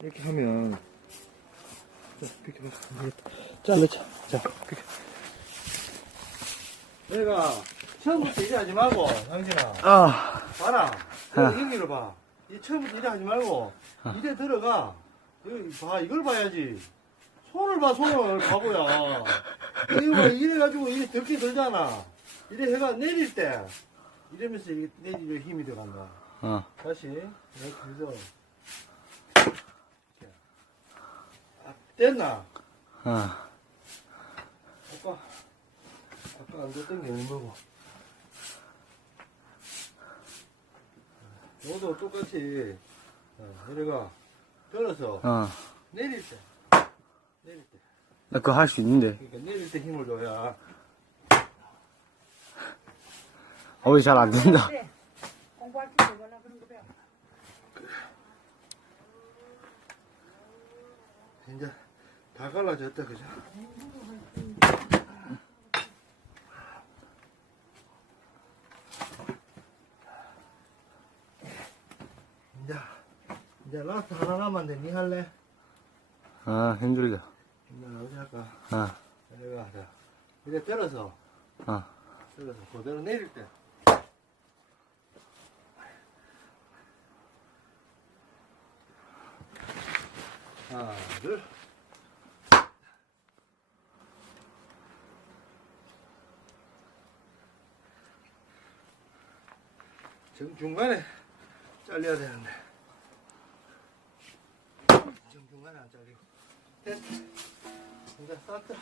이렇게 하면 자, 비켜봐. 잘라자. 자, 비켜. 내가 처음부터 이래 하지 말고, 당신아. 봐라. 여기 힘을 봐. 이 처음부터 이래 하지 말고, 이래 들어가. 여기 봐, 이걸 봐야지. 손을 봐, 손을. 바보야. 이거 봐, 이래가지고 이래 덮게 들잖아. 이래 해가 내릴 때, 이러면서 이게 내리려 힘이 들어간다. 다시, 이렇게 해서. 됐나? 아까 안 됐던 게 뭐고? 너도 똑같이, 내려가, 들어서, 내릴 때. 나 그거 할 수 있는데. 그러니까 내릴 때 힘을 줘야. 왜 잘 안 된다. 공부할 때 되거나 그런 거 배워. 이제 다 갈라졌다, 그죠? 이제 라스트 하나 남았는데, 니 할래? 힘들다. 이제 어디 할까? 내가 하자. 이제 들어서, 들어서 그대로 내릴 때. 하나, 둘. 중간에 잘려야 되는데. 중간에 안 잘리고. 됐어. 이제 스타트.